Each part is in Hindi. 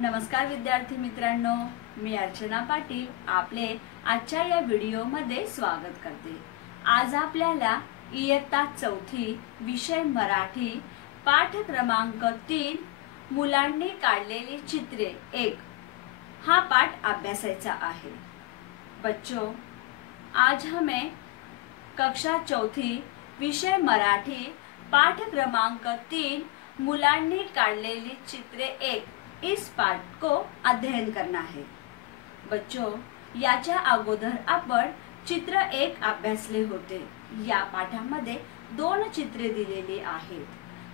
नमस्कार विद्यार्थी मित्रांनो, मी अर्चना पाटील आपले आजच्या या व्हिडिओमध्ये स्वागत करते। आज आपल्याला इयत्ता चौथी विषय मराठी पाठ क्रमांक 3 मुलांनी काढलेली चित्रे 1 हा पाठ अभ्यासायचा आहे। बच्चों, आज हमें कक्षा चौथी विषय मराठी पाठ क्रमांक 3 मुलांनी काढलेली चित्रे 1 इस पाठ को अध्ययन करना है। बच्चों, याच्या अगोदर आपण चित्र 1 अभ्यासले होते। या पाठामध्ये 2 चित्रे दिलेली आहेत।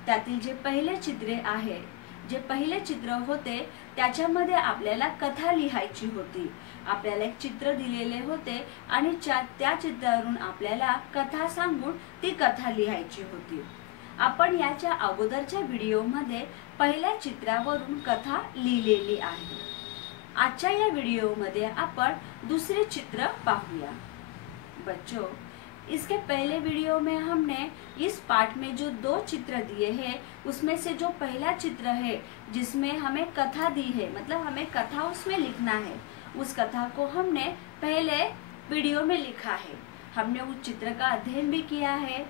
त्यातील जे पहिले चित्र होते त्याच्यामध्ये आपल्याला कथा लिहायची होती। आपल्याला एक चित्र दिलेले होते आणि त्या चित्रावरून आपल्याला कथा सांगून ती कथा लिहायची होती। आपण याच्या अगोदरच्या व्हिडिओमध्ये पहिल्या चित्रावरून कथा लिहिलेली आहे। आजच्या या व्हिडिओमध्ये आपण दूसरे चित्र पाहूया। बच्चों, इसके पहले वीडियो में हमने इस पाठ में जो 2 चित्र दिए हैं उसमें से जो पहला चित्र है जिसमें हमें कथा दी है, मतलब हमें कथा उसमें लिखना है, उस कथा को हमने पहले वीडियो में लिखा है। हमने उस चित्र का अध्ययन भी किया है।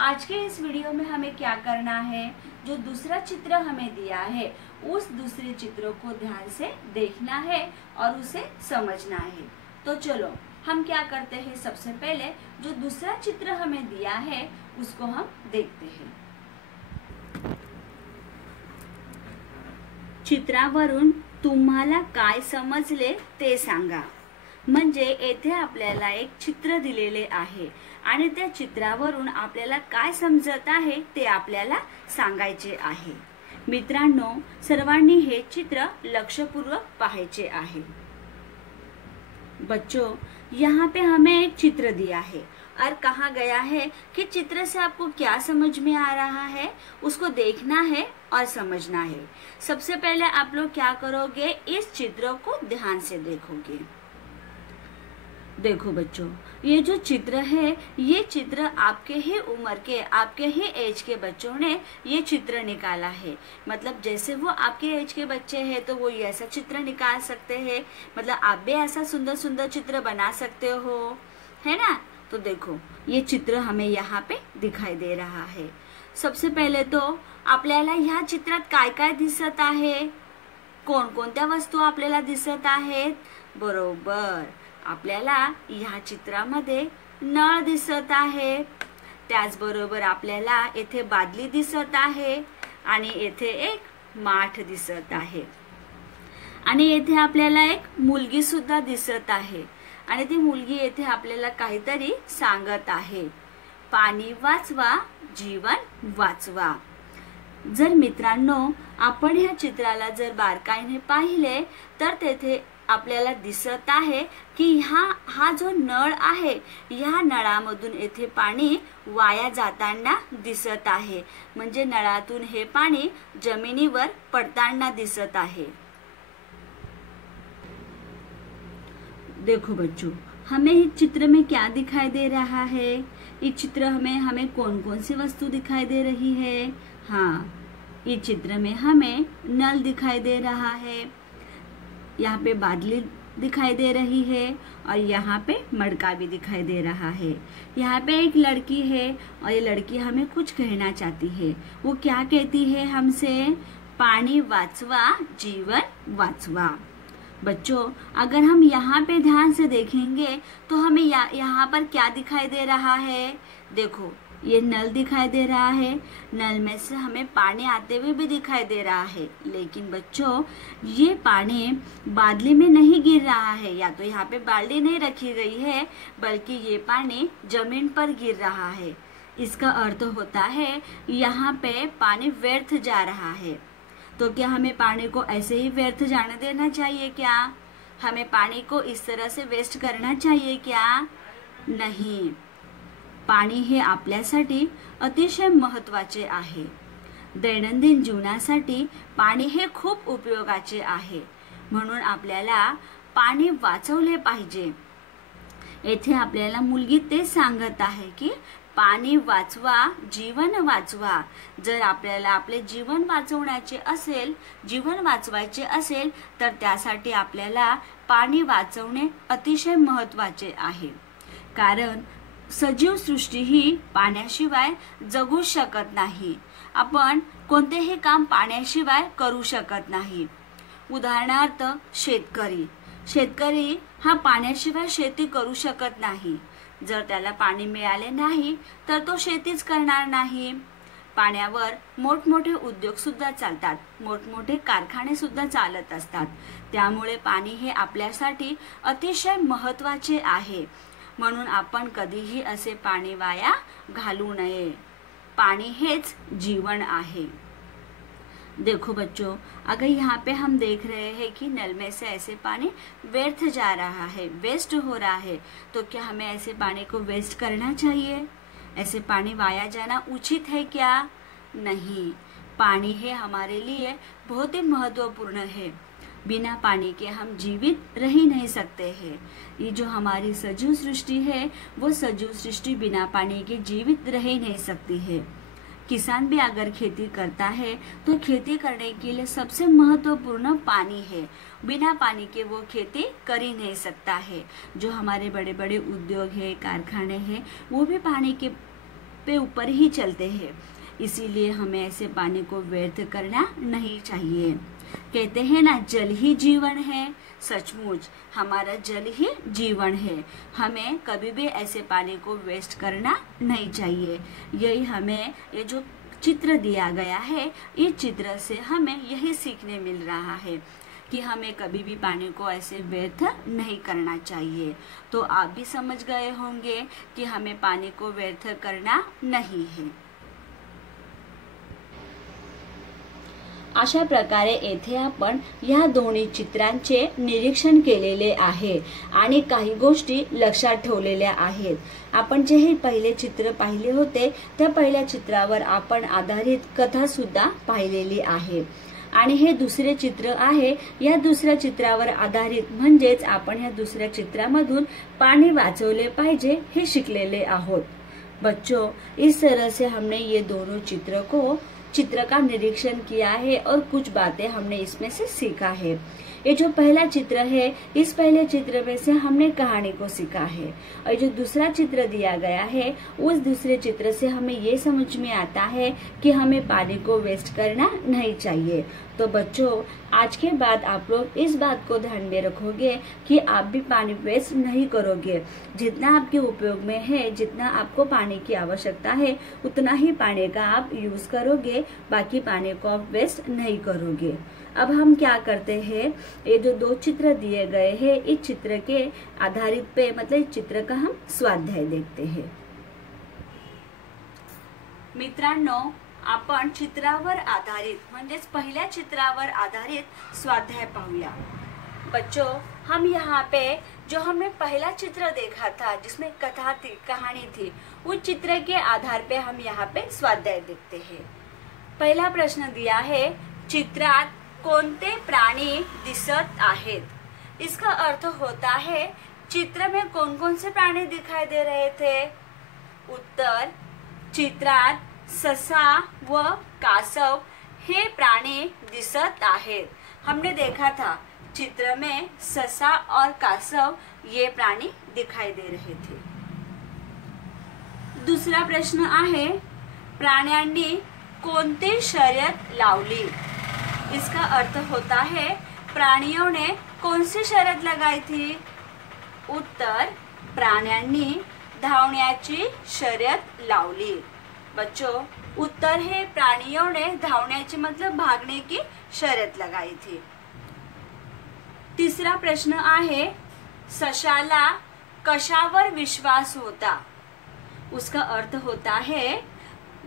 आज के इस वीडियो में हमें क्या करना है, जो दूसरा चित्र हमें दिया है उस दूसरे चित्र को ध्यान से देखना है और उसे समझना है। तो चलो हम क्या करते हैं, सबसे पहले जो दूसरा चित्र हमें दिया है उसको हम देखते हैं। चित्रावरून तुम्हाला काय समजले ते सांगा। म्हणजे येथे आपल्याला एक चित्र दिलेले आहे आणि त्या चित्रावरून आपल्याला काय समजत आहे ते आपल्याला सांगायचे आहे। मित्रांनो, सर्वांनी हे चित्र लक्षपूर्वक पाहायचे आहे। बच्चों, यहाँ पे हमें एक चित्र दिया है और कहा गया है कि चित्र से आपको क्या समझ में आ रहा है उसको देखना है और समझना है। सबसे पहले आप लोग क्या करोगे, इस चित्र को ध्यान से देखोगे। देखो बच्चों, ये जो चित्र है ये चित्र आपके ही उम्र के, आपके ही एज के बच्चों ने ये चित्र निकाला है। मतलब जैसे वो आपके एज के बच्चे हैं तो वो ऐसा चित्र निकाल सकते हैं, मतलब आप भी ऐसा सुंदर सुंदर चित्र बना सकते हो, है ना। तो देखो ये चित्र हमें यहाँ पे दिखाई दे रहा है। सबसे पहले तो आपल्याला ह्या चित्रात काय काय दिसत आहे, कोणकोणत्या वस्तू आपल्याला दिसत आहेत। बरोबर, आपल्याला ह्या चित्रामध्ये नळ दिसत आहे, त्याचबरोबर आपल्याला येथे बादली दिसत आहे आणि येथे एक माठ दिसत आहे आणि येथे आपल्याला एक मुलगी सुद्धा दिसत आहे आणि ती मुलगी येथे आपल्याला काहीतरी सांगत आहे, पाणी वाचवा जीवन वाचवा। जर मित्रांनो आपण ह्या चित्राला जर बारकाईने पाहिले तर तेथे आपल्याला दिसत आहे की हा जो नळ आहे या नळामधून येथे पाणी वाया जाताना दिसत आहे, म्हणजे नळातून हे पाणी जमिनीवर पडताना दिसत आहे। देखो बच्चों, हमें इस चित्र में क्या दिखाई दे रहा है, इस चित्र में हमें कौन कौन सी वस्तु दिखाई दे रही है। हाँ, इस चित्र में हमें नल दिखाई दे रहा है, यहाँ पे बादली दिखाई दे रही है और यहाँ पे मटका भी दिखाई दे रहा है। यहाँ पे एक लड़की है और ये लड़की हमें कुछ कहना चाहती है। वो क्या कहती है हमसे, पानी वाचवा जीवन वाचवा। बच्चों, अगर हम यहाँ पे ध्यान से देखेंगे तो हमें यहाँ पर क्या दिखाई दे रहा है। देखो ये नल दिखाई दे रहा है, नल में से हमें पानी आते हुए भी दिखाई दे रहा है, लेकिन बच्चों ये पानी बादली में नहीं गिर रहा है, या तो यहाँ पे बाल्टी नहीं रखी गई है बल्कि ये पानी जमीन पर गिर रहा है। इसका अर्थ होता है यहाँ पे पानी व्यर्थ जा रहा है। तो क्या हमें पानी को ऐसे ही व्यर्थ जाने देना चाहिए क्या, हमें पानी को इस तरह से वेस्ट करना चाहिए क्या, नहीं। पाणी हे आपल्यासाठी अतिशय महत्त्वाचे आहे। दैनंदिन जीवनासाठी पाणी हे खूप उपयोगाचे आहे, म्हणून आपल्याला पाणी वाचवले पाहिजे। येथे आपल्याला मुलगी ते सांगत आहे की पाणी वाचवा, जीवन वाचवा। जर आपल्याला आपले जीवन वाचवण्याचे असेल, जीवन वाचवायचे असेल तर त्यासाठी आपल्याला पाणी वाचवणे अतिशय महत्त्वाचे आहे। कारण सजीव सृष्टी ही पाण्याशिवाय जगू शकत नाही। आपण कोणतेही काम पाण्याशिवाय करू शकत नाही। उदाहरणार्थ शेतकरी हा पाण्याशिवाय शेती करू शकत नाही। जर त्याला पाणी मिळाले नाही तर तो शेतीच करणार नाही। पाण्यावर मोठमोठे उद्योग सुद्धा चालतात, मोठमोठे कारखाने सुद्धा चालत असतात। त्यामुळे पाणी हे आपल्यासाठी अतिशय महत्त्वाचे आहे। म्हणून आपण कधीही असे पाणी वाया घालू नये। पाणी हेच जीवन आहे। देखो बच्चों, अगर यहाँ पे हम देख रहे हैं कि नल में से ऐसे पानी व्यर्थ जा रहा है, वेस्ट हो रहा है, तो क्या हमें ऐसे पानी को वेस्ट करना चाहिए? ऐसे पानी वाया जाना उचित है क्या? नहीं। पानी है हमारे लिए बहुत ही महत्वपूर्ण है। बिना पानी के हम जीवित रह ही नहीं सकते हैं। ये जो हमारी सजीव सृष्टि है वो सजीव सृष्टि बिना पानी के जीवित रह ही नहीं सकती है। किसान भी अगर खेती करता है तो खेती करने के लिए सबसे महत्वपूर्ण पानी है। बिना पानी के वो खेती कर ही नहीं सकता है। जो हमारे बड़े बड़े उद्योग है, कारखाने हैं, वो भी पानी के पे ऊपर ही चलते हैं। इसीलिए हमें ऐसे पानी को व्यर्थ करना नहीं चाहिए। कहते हैं ना, जल ही जीवन है। सचमुच हमारा जल ही जीवन है। हमें कभी भी ऐसे पानी को वेस्ट करना नहीं चाहिए। यही हमें ये जो चित्र दिया गया है, इस चित्र से हमें यही सीखने मिल रहा है कि हमें कभी भी पानी को ऐसे व्यर्थ नहीं करना चाहिए। तो आप भी समझ गए होंगे कि हमें पानी को व्यर्थ करना नहीं है। अशा प्रकारे येथे आपण या दोन्ही चित्रांचे निरीक्षण केलेले आहे आणि काही गोष्टी लक्षात ठेवलेल्या आहेत। आपण जे हे पहिले चित्र पाहिले होते त्या पहिल्या चित्रावर आपण आधारित कथा सुद्धा पाहिलेली आहे आणि हे दुसरे चित्र आहे। या दुसऱ्या चित्रावर आधारित म्हणजेच आपण या दुसऱ्या चित्रामधून पाणी वाचवले पाहिजे हे शिकलेले आहोत। बच्चों, इस तरह से हमने ये दोनों चित्र का निरीक्षण किया है और कुछ बातें हमने इसमें से सीखा है। ये जो पहला चित्र है, इस पहले चित्र में से हमने कहानी को सीखा है और जो दूसरा चित्र दिया गया है, उस दूसरे चित्र से हमें ये समझ में आता है कि हमें पानी को वेस्ट करना नहीं चाहिए। तो बच्चों, आज के बाद आप लोग इस बात को ध्यान में रखोगे कि आप भी पानी वेस्ट नहीं करोगे। जितना आपके उपयोग में है, जितना आपको पानी की आवश्यकता है, उतना ही पानी का आप यूज करोगे, बाकी पानी को आप वेस्ट नहीं करोगे। अब हम क्या करते हैं, ये जो दो चित्र दिए गए हैं, इस चित्र के आधारित पे मतलब इस चित्र का हम स्वाध्याय देखते हैं। मित्रांनो, आपण चित्रावर आधारित म्हणजेच पहिल्या चित्रावर आधारित स्वाध्याय पाहूया। बच्चों, हम यहाँ पे जो हमने पहला चित्र देखा था जिसमें कथा थी, कहानी थी, उस चित्र के आधार पे हम यहाँ पे स्वाध्याय देखते हैं। पहला प्रश्न दिया है, चित्रात कोणते प्राणी दिसत आहेत? इसका अर्थ होता है चित्र में कौन कौन से प्राणी दिखाई दे रहे थे? उत्तर, चित्रात ससा व कासव हे प्राणी दिसत आहेत। हमने देखा था चित्र में ससा और कासव ये प्राणी दिखाई दे रहे थे। दूसरा प्रश्न आहे, प्राण्यांनी कोणती शर्यत लावली? इसका अर्थ होता है प्राणियों ने कौन सी शर्यत लगाई थी? उत्तर, प्राण्यांनी धावण्याची शर्यत लावली। बच्चों, उत्तर है प्राणियों ने धावण्याची मतलब भागने की शर्यत लगाई थी। तीसरा प्रश्न आहे, सशाला कशावर विश्वास होता? उसका अर्थ होता है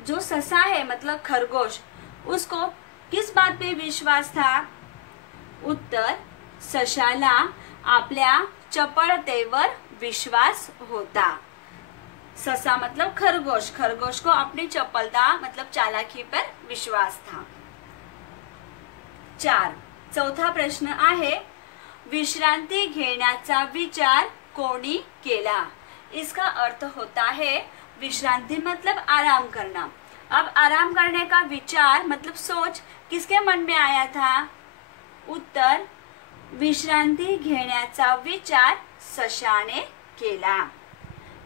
जो ससा है मतलब खरगोश, उसको किस बात पे विश्वास था? उत्तर, सशाला आपल्या चपळतेवर विश्वास होता। ससा मतलब खरगोश, खरगोश को अपनी चपलता मतलब चालाकी पर विश्वास था। चौथा प्रश्न आहे, विश्रांती घेण्याचा विचार कोणी केला? इसका अर्थ होता है विश्रांति मतलब आराम करना। अब आराम करने का विचार मतलब सोच किसके मन में आया था? उत्तर, विश्रांती घेण्याचा विचार सशाने केला।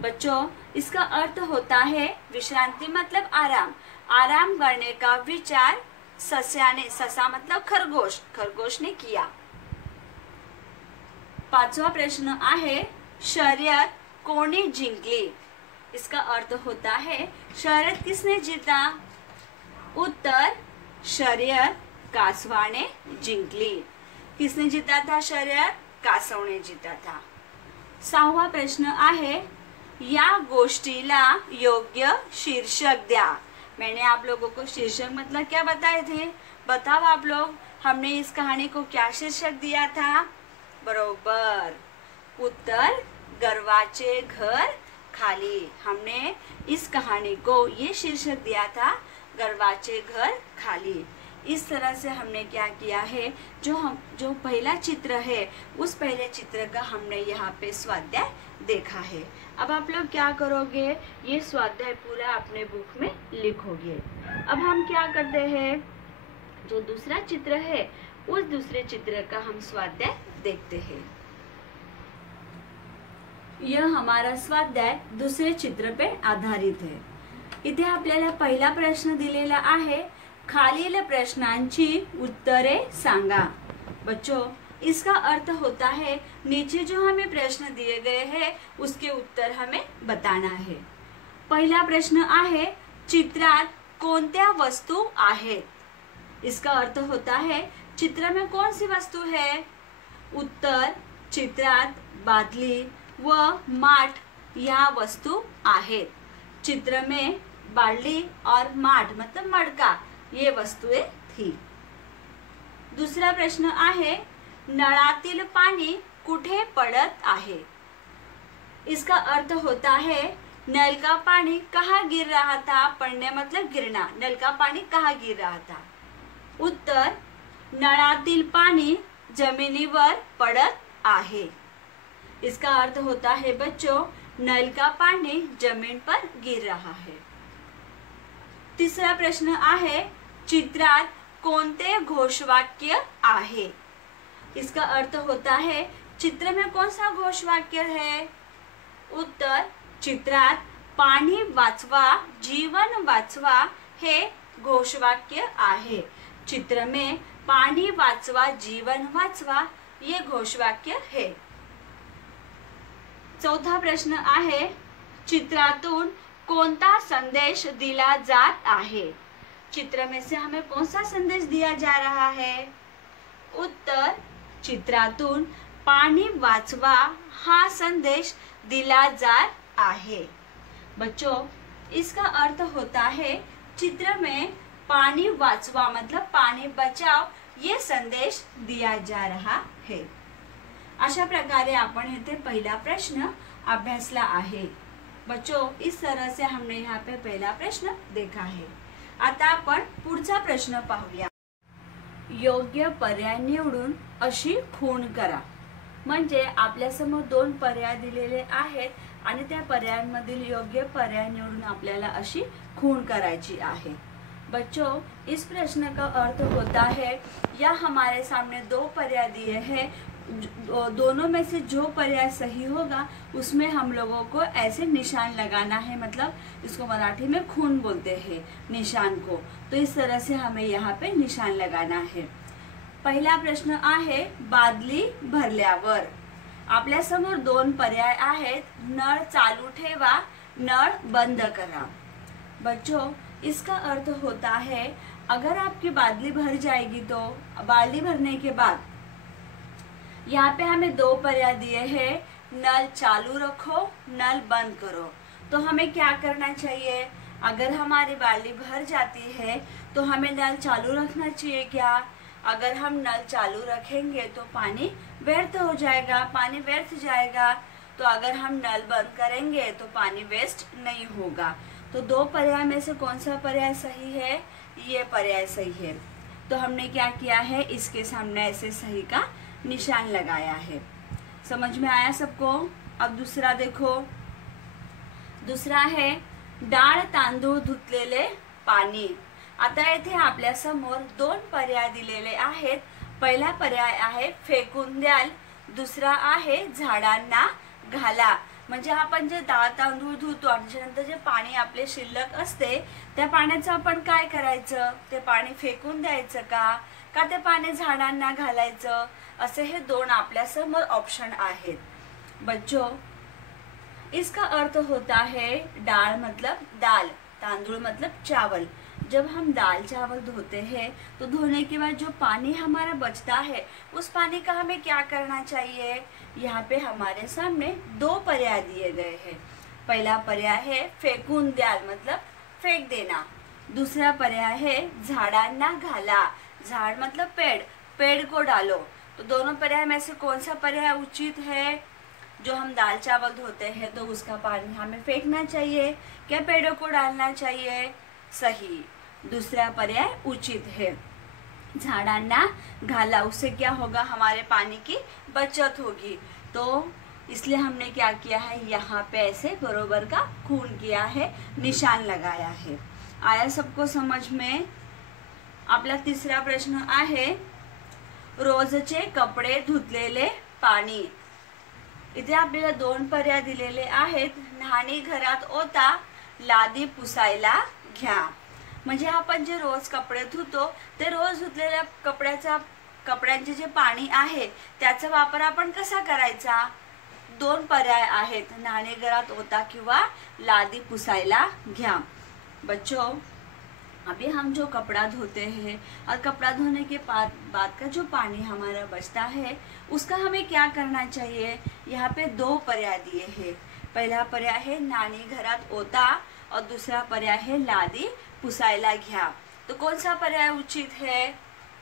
बच्चों, इसका अर्थ होता है विश्रांति मतलब आराम, आराम करने का विचार सस्याने, ससा मतलब खरगोश, खरगोश ने किया। पाचवा प्रश्न आहे, शर्यत कोणी जिंकली? इसका अर्थ होता है शर्यत किसने जीता? उत्तर, शर्यत कासवाने जिंकली। किसने जीता था शर्यत? कासवने जीता था। सहावा प्रश्न आहे, या गोष्टीला योग्य शीर्षक द्या। मैंने आप लोगों को शीर्षक मतलब क्या बताए थे? बताओ आप लोग, हमने इस कहानी को क्या शीर्षक दिया था? बरोबर, उत्तर, गर्वाचे घर खाली। हमने इस कहानी को ये शीर्षक दिया था, गर्वाचे घर खाली। इस तरह से हमने क्या किया है, जो पहला चित्र है उस पहले चित्र का हमने यहाँ पे स्वाध्याय देखा है। अब आप लोग क्या करोगे, ये स्वाध्याय पूरा अपने बुक में लिखोगे। अब हम क्या करते हैं, जो दूसरा चित्र है उस दूसरे चित्र का हम स्वाध्याय देखते हैं। यह हमारा स्वाध्याय दुसरे चित्र पे आधारित है। इथे आपल्याला पहिला प्रश्न दिलेला आहे, खालील प्रश्नांची उत्तरे सांगा। बच्चों, इसका अर्थ होता है नीचे जो हमें प्रश्न दिए गए हैं उसके उत्तर हमें बताना है। पहिला प्रश्न आहे, चित्रात कोणत्या वस्तू आहेत? इसका अर्थ होता है चित्र में कौन सी वस्तु है? उत्तर, चित्रात बादली व माठ या वस्तु आहेत। चित्र में बाल्टी और माठ मतलब मडका ये वस्तुएं थी। दूसरा प्रश्न आहे, नळातील पाणी कुठे पड़त आहे? इसका अर्थ होता है नल का पानी कहाँ गिर रहा था? पड़ने मतलब गिरना, नल का पानी कहाँ गिर रहा था? उत्तर, नळातील पानी जमिनीवर पड़त आहे। इसका अर्थ होता है बच्चों, नल का पानी जमीन पर गिर रहा है। तीसरा प्रश्न आहे, चित्रात कोणते घोषवाक्य आहे? इसका अर्थ होता है चित्र में कौन सा घोषवाक्य है? उत्तर, चित्रात पाणी वाचवा जीवन वाचवा हे घोषवाक्य आहे। चित्र में पाणी वाचवा जीवन वाचवा ये घोषवाक्य है। चौथा प्रश्न आहे, चित्रातून कोणता संदेश दिला जात आहे? चित्र में से हमें कौन सा संदेश दिया जा रहा है? उत्तर, चित्रातून पाणी वाचवा हा संदेश दिला जात आहे। बच्चों, इसका अर्थ होता है चित्र में पानी वाचवा मतलब पानी बचाओ ये संदेश दिया जा रहा है। अशा प्रकारे आपण इथे पहिला प्रश्न अभ्यासला आहे। बच्चों, इस तरह से हमने यहाँ पे पहला प्रश्न देखा है। आता आपण पुढचा प्रश्न पाहूया। योग्य पर्याय निवडून अशी खूण करा। म्हणजे आपल्या समोर दोन पर्याय दिलेले आहेत आणि त्या पर्यायांमधील योग्य पर्याय निवडून आपल्याला अशी खूण करायची आहे। बच्चों, इस प्रश्न का अर्थ होता है या हमारे सामने दो पर्याय दिए हैं, दोनों में से जो पर्याय सही होगा उसमें हम लोगों को ऐसे निशान लगाना है, मतलब इसको मराठी में खून बोलते हैं निशान को। तो इस तरह से हमें यहाँ पे निशान लगाना है। पहिला प्रश्न आहे, बादली भरल्यावर। आपल्या समोर दोन पर्याय आहेत, नळ चालू ठेवा, नळ बंद करा। बच्चों, इसका अर्थ होता है अगर आपकी बादली भर जाएगी तो बाल्टी भरने के बाद यहाँ पे हमें दो पर्याय दिए हैं, नल चालू रखो, नल बंद करो। तो हमें क्या करना चाहिए? अगर हमारी बाल्टी भर जाती है तो हमें नल चालू रखना चाहिए क्या? अगर हम नल चालू रखेंगे तो पानी व्यर्थ हो जाएगा, पानी व्यर्थ जाएगा। तो अगर हम नल बंद करेंगे तो पानी वेस्ट नहीं होगा। तो दो पर्याय में से कौन सा पर्याय सही है? ये पर्याय सही है। तो हमने क्या किया है, इसके सामने ऐसे सही का निशान लगाया है। समझ में आया सबको? अब दूसरा देखो, दूसरा है डाळ तांदूळ धुतलेले पाणी। आता येथे आपल्या समोर दोन पर्याय दिलेले आहेत। पहिला पर्याय आहे फेकून द्याल, दुसरा आहे झाडांना घाला। म्हणजे आपण जे डाळ तांदूळ धुतो आणि त्यानंतर जे पाणी आपले शिल्लक असते त्या पाण्याचं आपण काय करायचं, ते पाणी फेकून द्यायचं का ते पाणी झाडांना घालायचं, असे हे दोन आपल्या समोर ऑप्शन आहेत। बच्चों, इसका अर्थ होता है दाल मतलब दाल, तांदूल मतलब चावल। जब हम दाल चावल धोते हैं तो धोने के बाद जो पानी हमारा बचता है उस पानी का हमें क्या करना चाहिए। यहाँ पे हमारे सामने दो पर्याय दिए गए हैं। पहला पर्याय है फेकून द्याल मतलब फेंक देना, दूसरा पर्याय है झाडांना घाला, झाड़ मतलब पेड़, पेड़ को डालो। तो दोनों पर्याय में से कौन सा पर्याय उचित है। जो हम दाल चावल धोते हैं तो उसका पानी हमें फेंकना चाहिए, क्या पेड़ों को डालना चाहिए। सही, दूसरा पर्याय उचित है। झाडांना घाला, उससे क्या होगा, हमारे पानी की बचत होगी। तो इसलिए हमने क्या किया है, यहाँ पे ऐसे बरोबर का खून किया है, निशान लगाया है। आया सबको समझ में। आपला तिसरा प्रश्न आहे रोजचे कपडे धुतलेले पाणी। इथे आपल्याला दोन पर्याय दिलेले आहेत। न्हाणी घरात ओता, लादी पुसायला घ्या। म्हणजे आपण जे रोज कपडे धुतो ते रोज धुतलेल्या कपड्यांचे जे पाणी आहे त्याचा वापर आपण कसा करायचा। दोन पर्याय आहेत, न्हाणी घरात ओता किंवा लादी पुसायला घ्या। बच्चों, अभी हम जो कपड़ा धोते हैं और कपड़ा धोने के बाद का जो पानी हमारा बचता है उसका हमें क्या करना चाहिए। यहाँ पे दो पर्याय दिए हैं। पहला पर्याय है नानी घरात ओता और दूसरा पर्याय है लादी पुसायला घ्या। तो कौन सा पर्याय उचित है।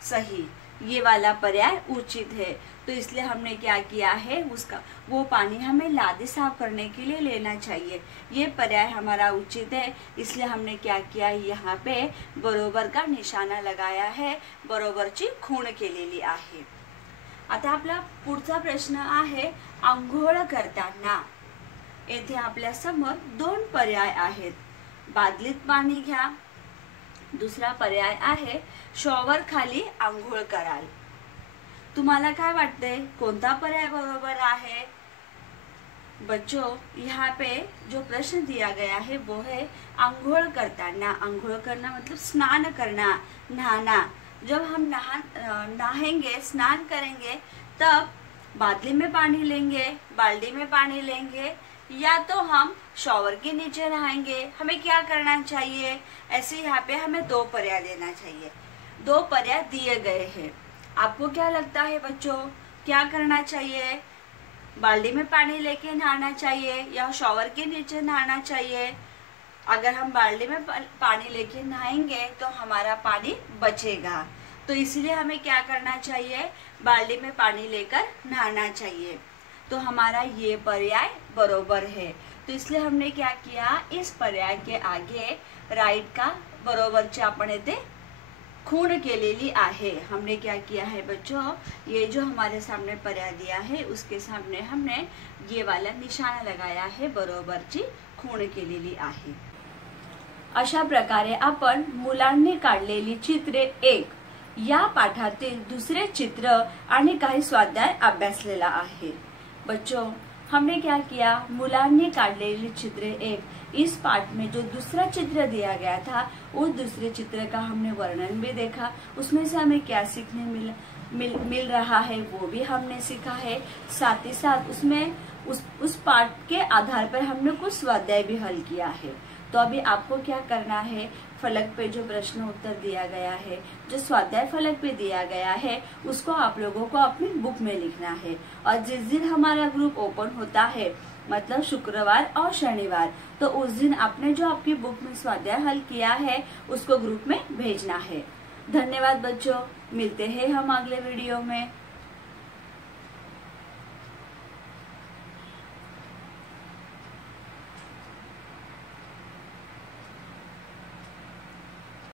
सही, ये वाला पर्याय उचित है। तो इसलिए हमने क्या किया है, उसका वो पानी हमें लादी साफ करने के लिए लेना चाहिए। ये पर्याय हमारा उचित है, इसलिए हमने क्या किया, यहाँ पे बरोबर का निशाना लगाया है, बरोबरची खूण केलेली आहे। आता आपला पुढचा प्रश्न आहे आंघोळ करताना। येथे आपल्या समोर दोन पर्याय आहेत, बादलीत पाणी घ्या, दुसरा पर्याय आहे शॉवर खाली आंघोळ कराल। तुम्हाला काय वाटते, कोणता पर्याय बरोबर आहे। बच्चों, यहाँ पे जो प्रश्न दिया गया है वो है आंघोळ करताना। आंघोळ करना मतलब स्नान करना, नहाना। जब हम नहाएंगे, स्नान करेंगे, तब बादली में पानी लेंगे, बाल्टी में पानी लेंगे, या तो हम शॉवर के नीचे नहाएंगे। हमें क्या करना चाहिए, ऐसे यहाँ पे हमें दो पर्याय देना चाहिए। दो पर्याय दिए गए हैं। आपको क्या लगता है बच्चों, क्या करना चाहिए। बाल्टी में पानी लेके नहाना चाहिए या शॉवर के नीचे नहाना चाहिए। अगर हम बाल्टी में पानी लेके नहाएंगे तो हमारा पानी बचेगा, तो इसलिए हमें क्या करना चाहिए, बाल्टी में पानी लेकर नहाना चाहिए। तो हमारा ये पर्याय बरोबर है। तो इसलिए हमने क्या किया, इस पर्याय के आगे राइट का बरोबरची आपण येथे खूण केलेली आहे। हमने क्या किया है बच्चों, ये जो हमारे सामने पर्याय दिया है उसके सामने हमने ये वाला निशान लगाया है, बरोबरची खूण केलेली आहे। अशा प्रकारे आपण मुलांनी काढलेली चित्रे 1 या पाठातील दुसरे चित्र आणि काही स्वाध्याय अभ्यासलेला आहे। बच्चों, हमने क्या किया, मुलांनी काढलेली चित्र 1, इस पाठ में जो दूसरा चित्र दिया गया था उस दूसरे चित्र का हमने वर्णन भी देखा, उसमें से हमें क्या सीखने मिल रहा है वो भी हमने सीखा है। साथ ही साथ उसमें उस पाठ के आधार पर हमने कुछ स्वाध्याय भी हल किया है। तो अभी आपको क्या करना है, फलक पे जो प्रश्न उत्तर दिया गया है, जो स्वाध्याय फलक पे दिया गया है, उसको आप लोगों को अपनी बुक में लिखना है। और जिस दिन हमारा ग्रुप ओपन होता है, मतलब शुक्रवार और शनिवार, तो उस दिन आपने जो आपकी बुक में स्वाध्याय हल किया है उसको ग्रुप में भेजना है। धन्यवाद बच्चों, मिलते हैं हम अगले वीडियो में।